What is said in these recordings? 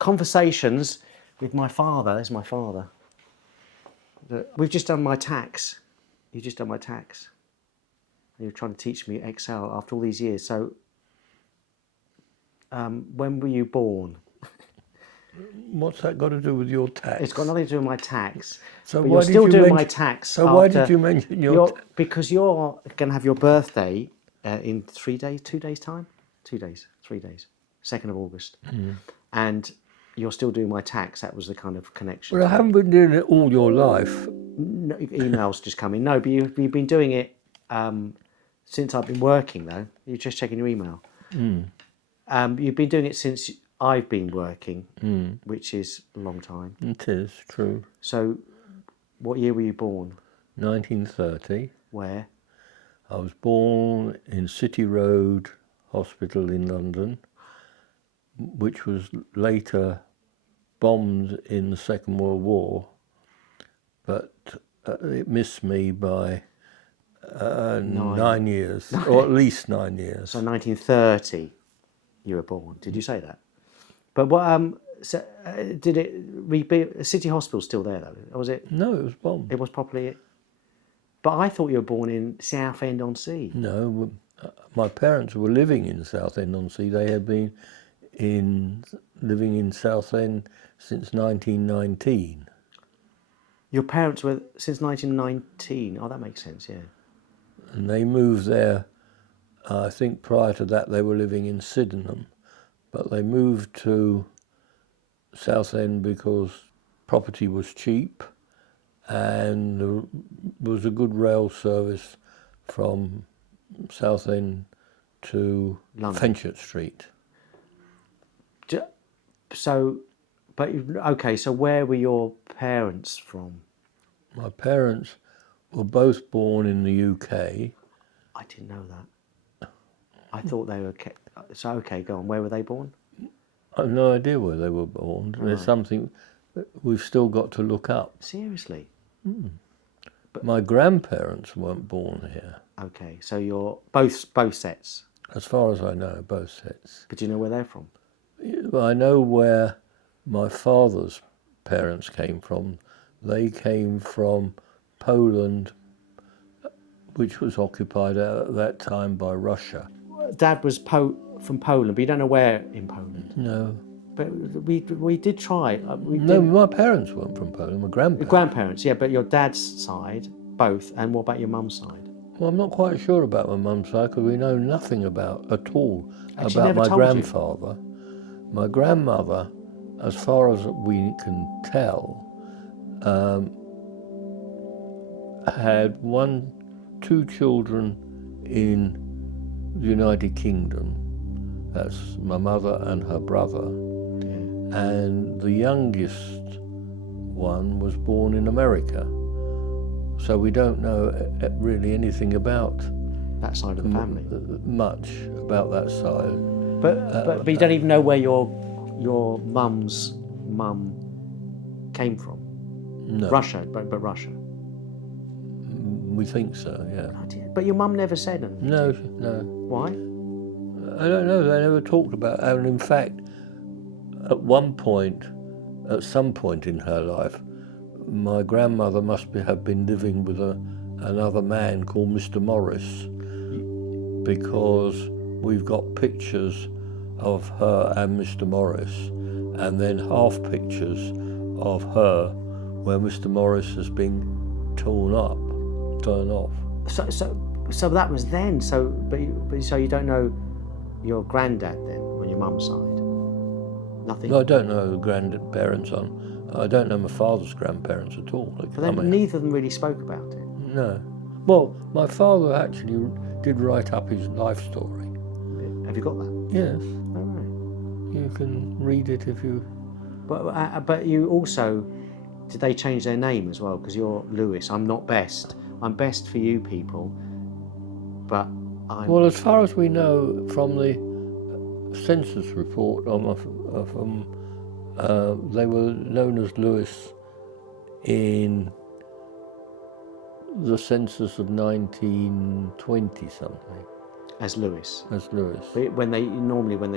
conversations with my father. There's my father. We've just done my tax. You've just done my tax. And you're trying to teach me Excel after all these years. So, when were you born? What's that got to do with your tax? It's got nothing to do with my tax. So but why you're did still you doing mention, my tax. So why did you mention your because you're going to have your birthday in 3 days, 2 days' time? 2 days, 3 days, 2nd of August. And you're still doing my tax. That was the kind of connection. Well, I haven't been doing it all your life. No, emails just come in. No, but you've been doing it since I've been working, though. You're just checking your email. You've been doing it since I've been working, which is a long time. It is true. So, what year were you born? 1930. Where? I was born in City Road Hospital in London, which was later bombed in the Second World War, but it missed me by 9 years, or at least 9 years. So 1930, you were born. Did you say that? But what? So, did it rebuild? City Hospital's still there though, or was it? No, it was bombed. It was properly. But I thought you were born in Southend-on-Sea. No, my parents were living in Southend-on-Sea. They had been living in Southend since 1919. Your parents were since 1919. Oh, that makes sense. Yeah. And they moved there. I think prior to that they were living in Sydenham, but they moved to Southend because property was cheap and there was a good rail service from Southend to Fenchurch Street. So, but okay. So, where were your parents from? My parents were both born in the UK. I didn't know that. I thought they were. So, okay, go on. Where were they born? I have no idea where they were born. Right. There's something we've still got to look up. Seriously? But my grandparents weren't born here. Okay, so you're both sets? As far as I know, both sets. But do you know where they're from? I know where my father's parents came from. They came from Poland, which was occupied at that time by Russia. Dad was from Poland, but you don't know where in Poland? No. But we did try. My parents weren't from Poland, my grandparents. Grandparents, yeah, but your dad's side, both, and what about your mum's side? Well, I'm not quite sure about my mum's side because we know nothing at all Actually, about my grandfather. You. My grandmother, as far as we can tell, had 2 children in the United Kingdom. That's my mother and her brother. Yeah. And the youngest one was born in America. So we don't know really anything about that side of the family. Much about that side. But you don't even know where your mum's mum came from. No. Russia, but Russia. We think so, yeah. But your mum never said anything. No. Why? I don't know. They never talked about it. And in fact, at some point in her life, my grandmother must have been living with another man called Mr. Morris, because we've got pictures of her and Mr. Morris, and then half pictures of her where Mr. Morris has been turned off. So that was then. So you don't know your granddad then, on your mum's side? Nothing? No, I don't know the grandparents I don't know my father's grandparents at all. Neither of them really spoke about it? No. Well, my father actually did write up his life story. Have you got that? Yes. Oh, right. You can read it if you... But you also... Did they change their name as well? Because you're Lewis. I'm not Best. I'm Best for you people, but I'm... Well, as far as we know from the census report they were known as Lewis in the census of 1920 something. As Lewis. As Lewis. But when they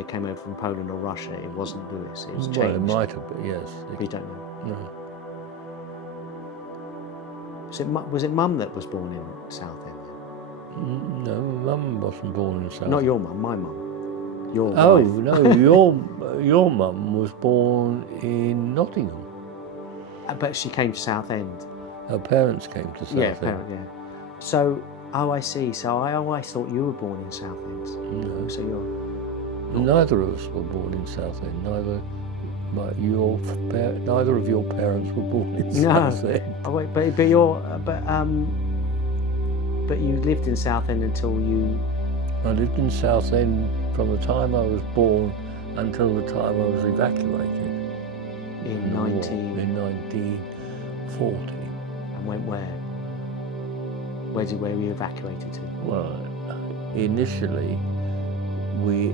came over from Poland or Russia, it wasn't Lewis. It was changed. Well, it might have been, yes. But you don't know. No. Was it Mum that was born in Southend? No, Mum wasn't born in Southend. Not your mum, my mum. Your Oh wife. no, your mum was born in Nottingham. But she came to Southend. Her parents came to Southend. Yeah. So, I see. So I always thought you were born in Southend. No. So you're. Neither of us were born in Southend. Neither of your parents were born in Southend. Oh wait, but you lived in Southend until you. I lived in Southend from the time I was born until the time I was evacuated. In 1940. And went where? Where were you evacuated to? Well, initially we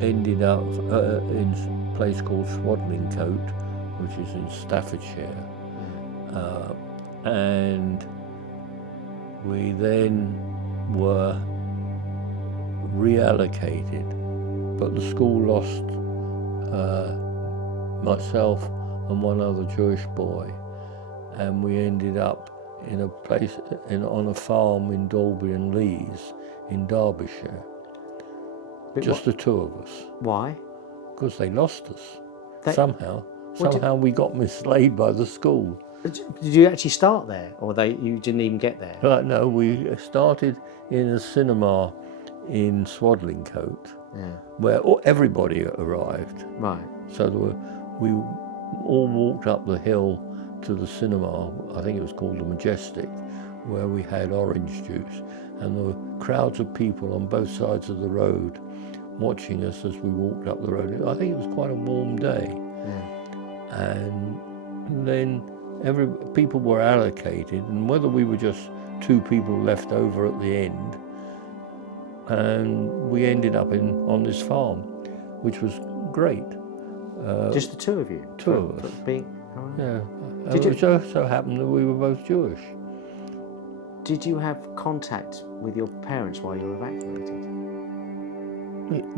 ended up in a place called Swadlincote, which is in Staffordshire, and we then were reallocated, but the school lost myself and one other Jewish boy, and we ended up in a place on a farm in Dalby and Lees in Derbyshire. But Just the two of us. Why? Because they lost us. They- Somehow we got mislaid by the school. Did you actually start there, or you didn't even get there? No, we started in a cinema in Swadlincote, where everybody arrived. Right. So we all walked up the hill to the cinema, I think it was called the Majestic, where we had orange juice, and there were crowds of people on both sides of the road watching us as we walked up the road. I think it was quite a warm day. And then people were allocated, and whether we were just two people left over at the end, and we ended up on this farm, which was great. Just the two of you? Two of us. Yeah. Did It so happened that we were both Jewish. Did you have contact with your parents while you were evacuated?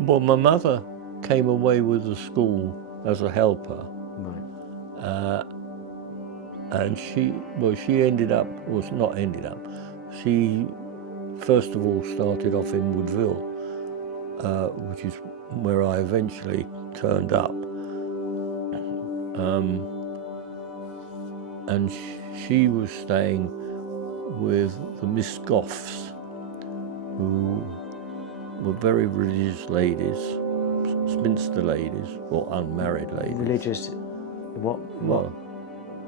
Well, my mother came away with the school as a helper. Right. And she first of all started off in Woodville, which is where I eventually turned up. And she was staying with the Miss Goffs, who were very religious ladies, spinster ladies, or unmarried ladies. Religious, what? Well,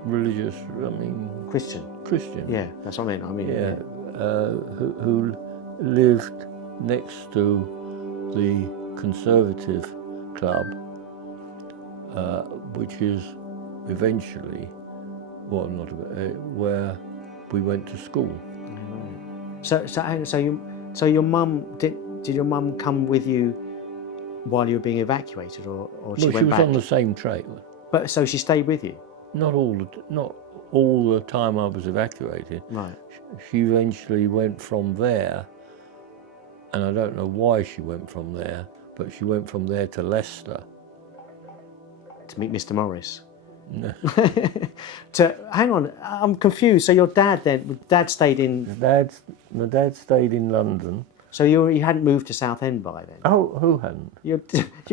religious, I mean... Christian. Yeah, that's what I mean. Yeah, who lived next to the Conservative Club, which is eventually, where we went to school. So your mum did your mum come with you while you were being evacuated, or she went back? She was on the same train. But so she stayed with you? Not all the time I was evacuated. Right. She eventually went from there, and I don't know why she went from there, but she went from there to Leicester. To meet Mr. Morris? No. Hang on, I'm confused. So your dad stayed in... My dad stayed in London. So you hadn't moved to Southend by then? Oh, who hadn't? Your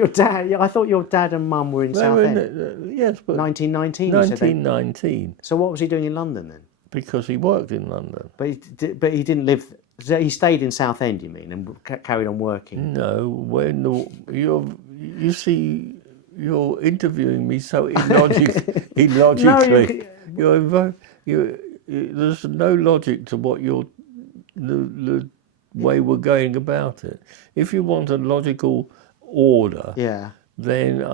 dad, I thought your dad and mum were in Southend. Yes, but... 1919? 1919. So what was he doing in London then? Because he worked in London. But he didn't live... So he stayed in Southend, you mean, and carried on working? No, you see... You're interviewing me so illogically. No, there's no logic to what the way we're going about it. If you want a logical order, then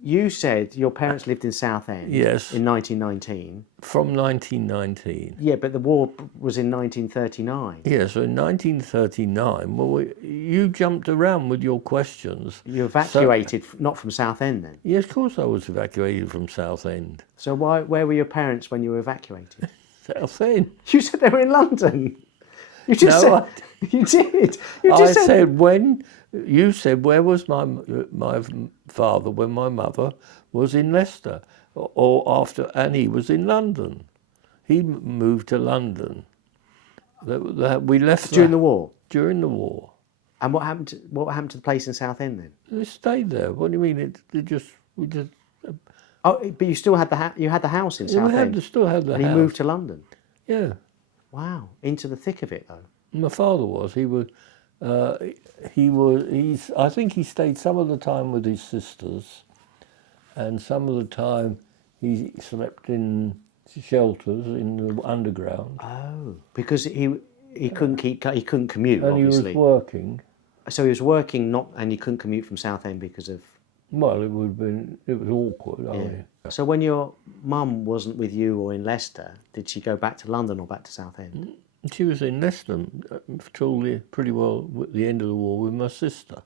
you said your parents lived in Southend. Yes. In 1919. From 1919. Yeah, but the war was in 1939. Yeah, so in 1939, well, you jumped around with your questions. You evacuated, not from Southend then? Yes, of course I was evacuated from Southend. So where were your parents when you were evacuated? Southend. You said they were in London. You just No, said you did. You I just said. said when you said where was my father when my mother was in Leicester, or after, and he was in London. He moved to London. We left During the war. during the war. And what happened? What happened to the place in Southend then? We stayed there. What do you mean? We just Oh, but you still had you had the house in yeah, we Southend, still had the and house. he moved to London. Yeah, Wow, into the thick of it though. my father was. He was. He's. I think he stayed some of the time with his sisters, and some of the time he slept in shelters in the underground. Oh, because he couldn't commute And he was obviously. working. So he was working not, and he couldn't commute from Southend because of. Well, it would have been. It was awkward. I mean, So when your mum wasn't with you or in Leicester, did she go back to London or back to Southend? she was in Leicester till pretty well at the end of the war with my sister.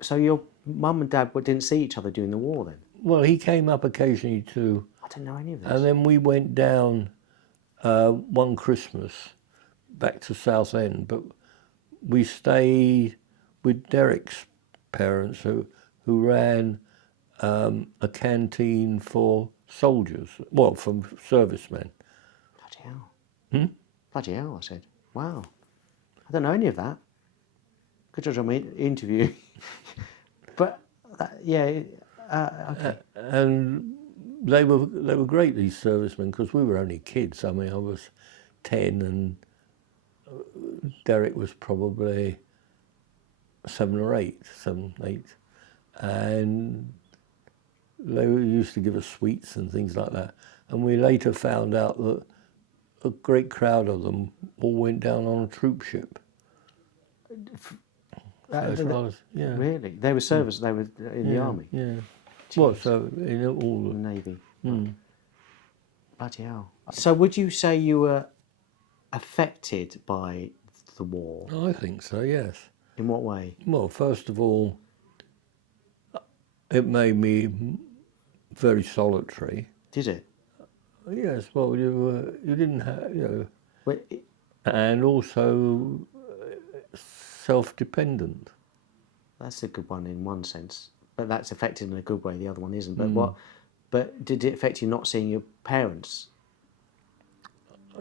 So your mum and dad didn't see each other during the war then? Well, he came up occasionally too, I didn't know any of this. and then we went down one Christmas back to Southend, but we stayed with Derek's parents, who ran a canteen for soldiers, well, for servicemen. Bloody hell. Bloody hell, I said. Wow. I don't know any of that. Good judge on my interview. But, okay. And they were great, these servicemen, because we were only kids. I mean, I was 10 and Derek was probably 7 or 8, and they used to give us sweets and things like that. And we later found out that a great crowd of them all went down on a troop ship. Yeah. Really? They were service, they were in the army? Yeah. Jeez. Well, so in all The Navy. Mm. Bloody hell. So would you say you were affected by the war? I think so, yes. In what way? Well, first of all, it made me very solitary. Did it? Yes, well, you didn't have, Well, and also self-dependent. that's a good one in one sense, but that's affected in a good way. The other one isn't. But But did it affect you not seeing your parents?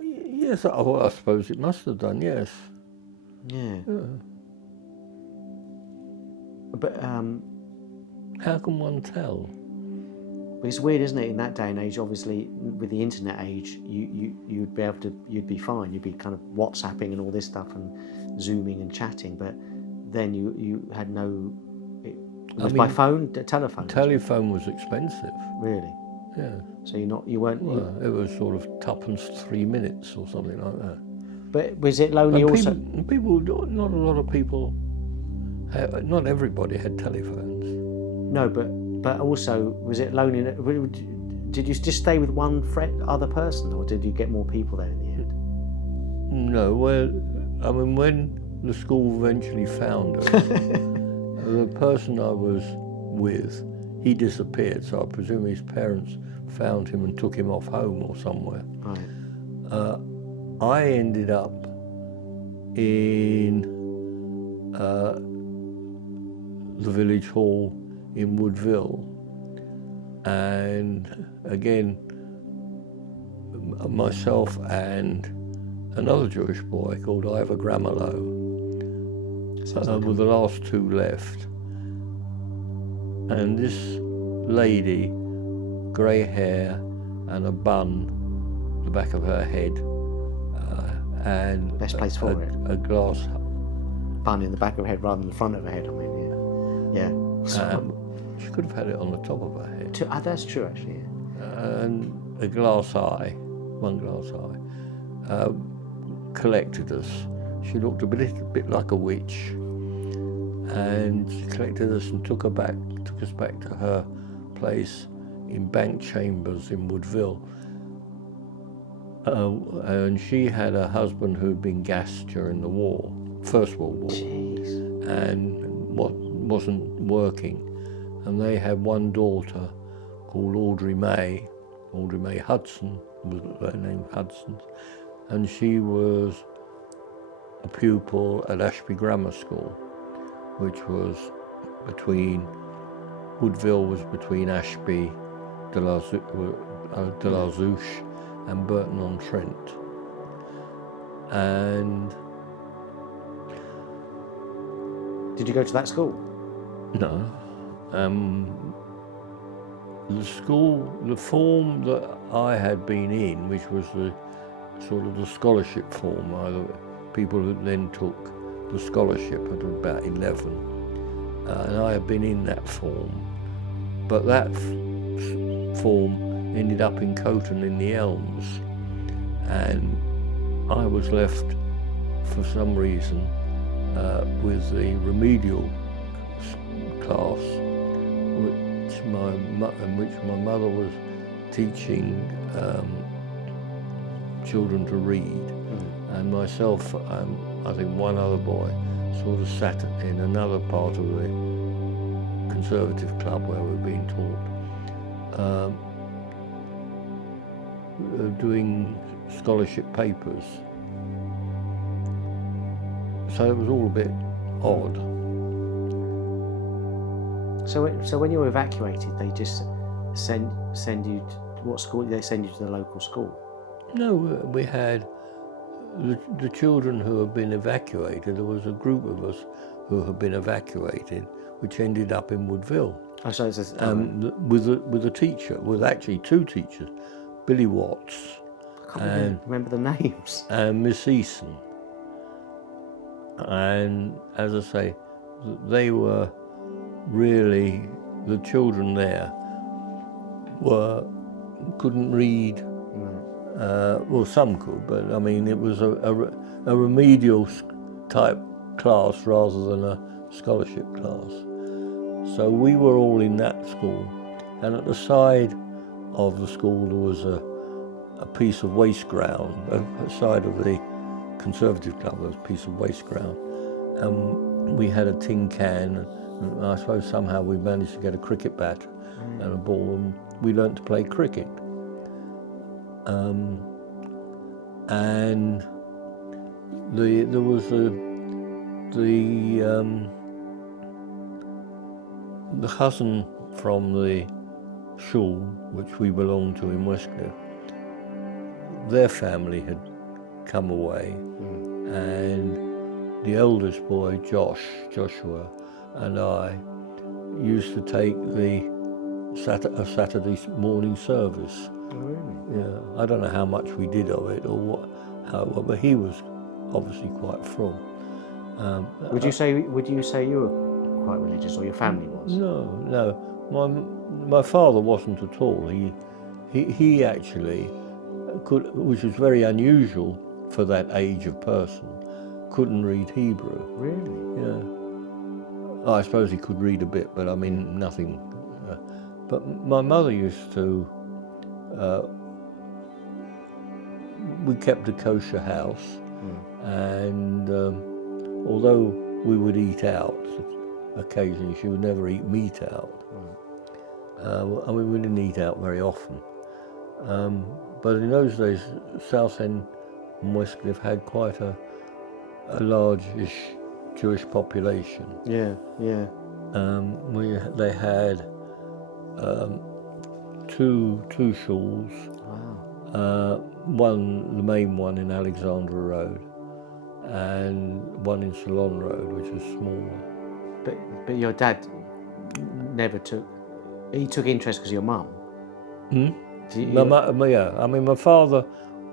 Yes, I suppose it must have done. Yes. Yeah. But how can one tell? it's weird, isn't it? In that day and age, obviously, with the internet age, you'd be able to, you'd be fine. You'd be kind of WhatsApping and all this stuff and Zooming and chatting. But then you had no. It was by phone, telephone. Telephone was expensive. Really? Yeah. So you weren't. Well, it was sort of tuppence 3 minutes or something like that. But was it lonely And also? people, not a lot of people. Not everybody had telephones. No, but also, was it lonely? Did you just stay with one other person, or did you get more people there in the end? No, well, I mean, when the school eventually found us, the person I was with, he disappeared, so I presume his parents found him and took him off home or somewhere. Right. I ended up in the village hall in Woodville, and again, myself and another Jewish boy called Ivor Gramelow were the last two left. And this lady, grey hair and a bun, the back of her head, and Best place for it. a glass Bun in the back of her head rather than the front of her head. I mean, yeah. she could have had it on the top of her head. That's true, actually. Yeah. And a glass eye, one glass eye, collected us. She looked a bit like a witch, and she collected us and took us back to her place in Bank Chambers in Woodville. And she had a husband who had been gassed during the war, First World War. Jeez. And wasn't working. And they had one daughter called Audrey May Hudson, was her name, Hudson. And she was a pupil at Ashby Grammar School, which was between, Woodville was between Ashby, de la Zouche and Burton-on-Trent. And Did you go to that school? no, the school, the form that I had been in, which was the sort of the scholarship form, people who then took the scholarship at about 11, and I had been in that form, but that form ended up in Coton in the Elms, and I was left for some reason with the remedial class, in which my mother was teaching children to read, and myself, I think one other boy, sort of sat in another part of the conservative club where we were being taught, doing scholarship papers. So it was all a bit odd. So when you were evacuated, they just send you to what school? Did they send you to the local school? No, we had the children who had been evacuated. There was a group of us who had been evacuated, which ended up in Woodville. Oh, so it's with a teacher, with actually two teachers, Billy Watts I can't even remember the names. and Miss Eason. And as I say, they were really, the children there couldn't read. Well, some could, but I mean, it was a remedial type class rather than a scholarship class. So we were all in that school, and at the side of the school there was a piece of waste ground. At the side of the Conservative Club there was a piece of waste ground, and we had a tin can, and I suppose somehow we managed to get a cricket bat and a ball, and we learnt to play cricket. And there was the cousin from the shul which we belonged to in Westcliff. Their family had come away, and the eldest boy, Joshua, and I used to take a Saturday morning service. Oh, really? Yeah, I don't know how much we did of it or but he was obviously quite from. Would you say you were quite religious, or your family was? No. My father wasn't at all. He actually could, which was very unusual for that age of person, couldn't read Hebrew. Really? Yeah. I suppose he could read a bit, but I mean nothing. But my mother used to. We kept a kosher house, and although we would eat out occasionally, she would never eat meat out. And we wouldn't eat out very often. But in those days, Southend and Westcliff had quite a large-ish Jewish population. Yeah. They had two shuls. Wow. The main one in Alexandra Road, and one in Ceylon Road, which was smaller. But your dad never took. He took interest because of your mum. Yeah, I mean, my father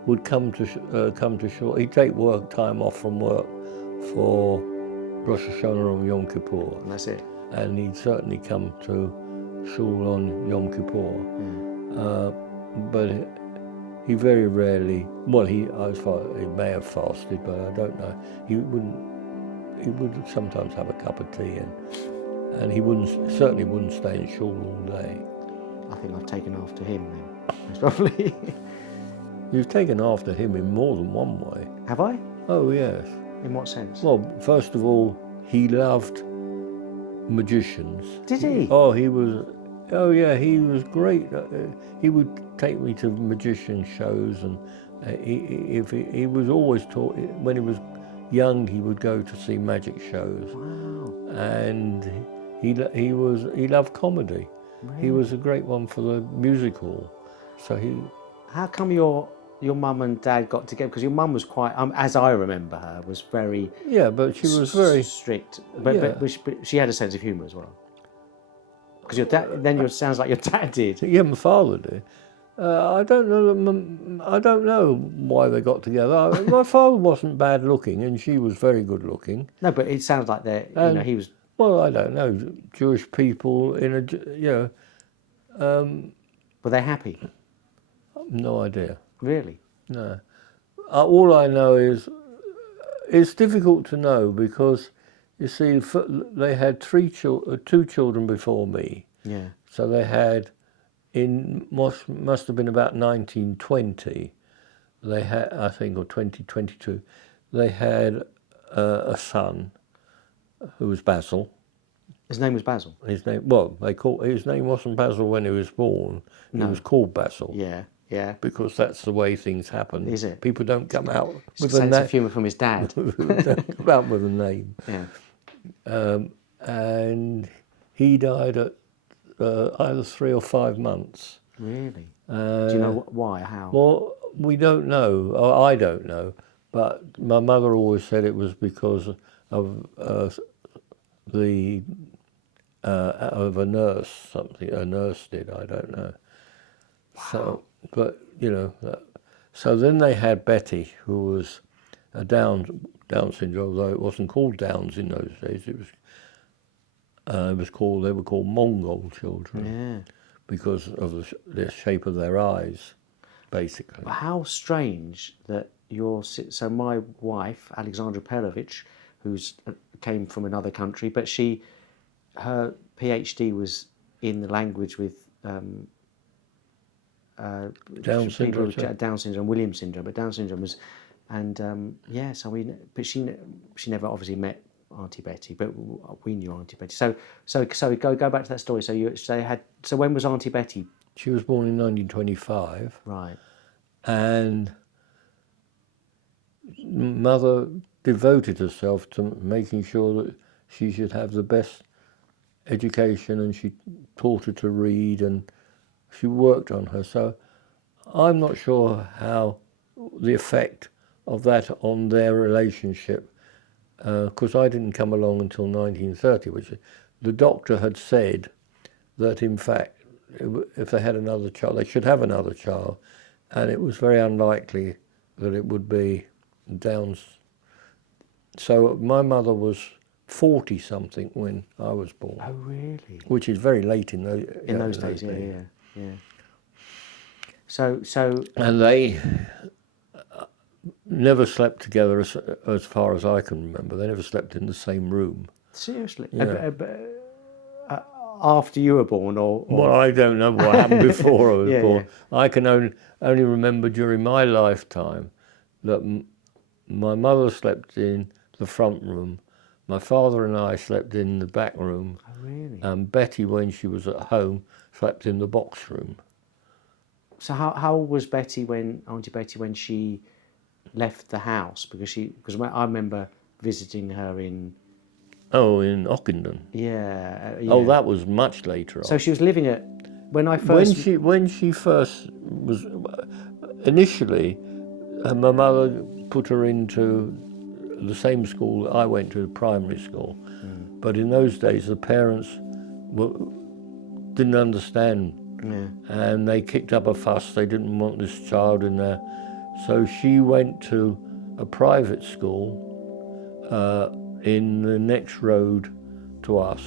would come to shul. He'd take time off from work for Rosh Hashanah and Yom Kippur. And that's it. And he'd certainly come to shul on Yom Kippur. But he very rarely. Well, he may have fasted, but I don't know. He would sometimes have a cup of tea, and he certainly wouldn't stay in shul all day. I think I've taken after him then. It's probably. You've taken after him in more than one way. Have I? Oh yes. In what sense? Well, first of all, he loved magicians. Did he? Oh, he was. Oh yeah, he was great. He would take me to magician shows, and he was always taught when he was young, he would go to see magic shows. Wow. And he loved comedy. Really? He was a great one for the music hall. So How come your mum and dad got together? Because your mum was quite, as I remember her, was very but she was very strict. But she had a sense of humour as well. Because your dad, then sounds like your dad did. Yeah, my father did. I don't know. I don't know why they got together. My father wasn't bad looking, and she was very good looking. No, but it sounds like he was. Well, I don't know. Jewish people in Were they happy? no idea. Really? No. All I know is it's difficult to know because you see they had two children before me. Yeah. So they had must have been about 1920. They had, I think, or 2022. They had a son who was Basil. His name was Basil. His name wasn't Basil when he was born. No. He was called Basil. Yeah. Yeah. Because that's the way things happen. Is it? People don't come out with Sense of humour from his dad. don't come out with a name. Yeah. And he died at either 3 or 5 months. Really? Do you know why? How? Well, we don't know. Or I don't know. But my mother always said it was because of of a nurse. Something a nurse did. I don't know. Wow. So, but so then they had Betty, who was a Down syndrome, although it wasn't called Downs in those days. It was. They were called Mongol children. Yeah. Because of the shape of their eyes, basically. How strange that so my wife, Alexandra Perovich, who's came from another country, but her PhD was in the language with Down syndrome. Down syndrome, Williams syndrome, but Down syndrome was, and but she never obviously met Auntie Betty, but we knew Auntie Betty. So go back to that story. So when was Auntie Betty? She was born in 1925. Right. And Mother devoted herself to making sure that she should have the best education, and she taught her to read, and she worked on her. So I'm not sure how the effect of that on their relationship, because I didn't come along until 1930, which the doctor had said that in fact if they had another child, they should have another child, and it was very unlikely that it would be Down's. So my mother was 40-something when I was born. Oh, really? Which is very late in those days. Yeah. So. And they never slept together, as far as I can remember. They never slept in the same room. Seriously? Yeah. After you were born, or? Well, I don't know what happened before I was born. Yeah. I can only remember during my lifetime that my mother slept in the front room, my father and I slept in the back room. Oh, really? And Betty, when she was at home, slept in the box room. So how old was Auntie Betty when she left the house? Because I remember visiting her in. Oh, in Ockenden. Yeah. Oh, that was much later on. So she was living at when I first. When she first was initially, my mother put her into the same school that I went to, primary school. Mm. But in those days, the parents didn't understand. Yeah. And they kicked up a fuss. They didn't want this child in there. So she went to a private school in the next road to us.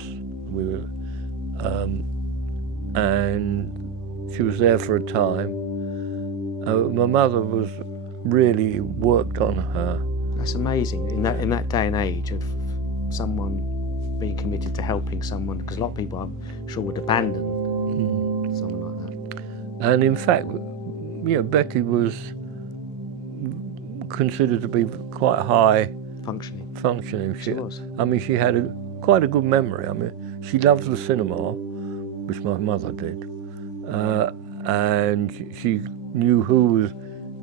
And she was there for a time. My mother was really worked on her. That's amazing in that day and age of someone being committed to helping someone, because a lot of people, I'm sure, would abandon someone like that. And in fact, Betty was considered to be quite high functioning. She was. I mean, she had quite a good memory. I mean, she loved the cinema, which my mother did, and she knew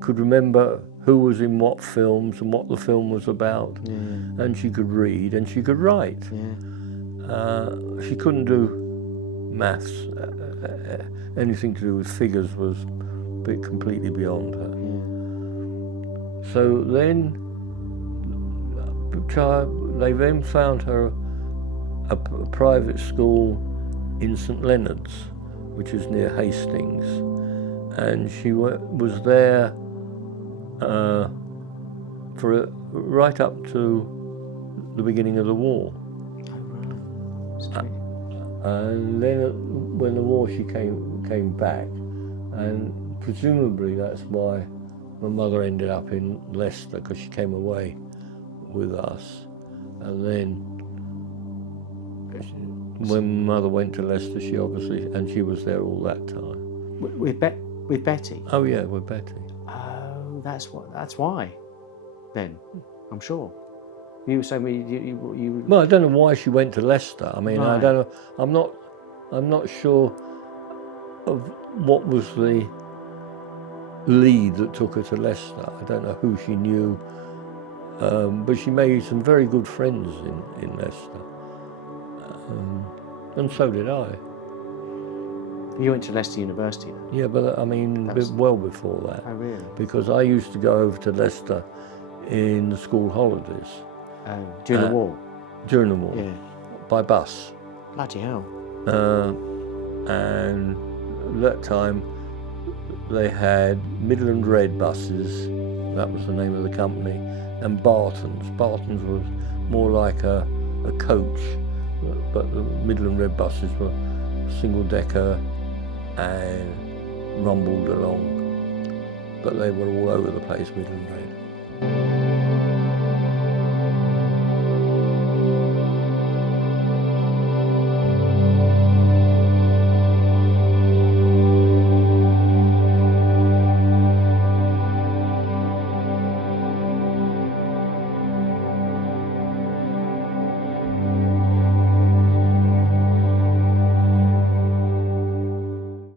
could remember who was in what films and what the film was about. Yeah. And she could read and she could write. Yeah. She couldn't do maths. Anything to do with figures was completely beyond her. Yeah. So then they then found her a private school in St Leonard's, which is near Hastings, and she was there for right up to the beginning of the war. And then when the war she came back, and presumably that's why my mother ended up in Leicester, because she came away with us. And then when Mother went to Leicester, she was there all that time. With Betty? Oh yeah, with Betty. Oh, that's why. Then, I'm sure. You were saying you. Well, I don't know why she went to Leicester. I mean, Right. I don't know. I'm not sure of what was the lead that took her to Leicester. I don't know who she knew, but she made some very good friends in Leicester, and so did I. You went to Leicester University then? Yeah, but I mean, well before that. Oh, really? Because I used to go over to Leicester in the school holidays. During the war? During the war. Yeah. By bus. Bloody hell. And at that time, they had Midland Red buses, that was the name of the company, and Bartons. Bartons was more like a coach, but the Midland Red buses were single-decker and rumbled along, but they were all over the place, Midland Red.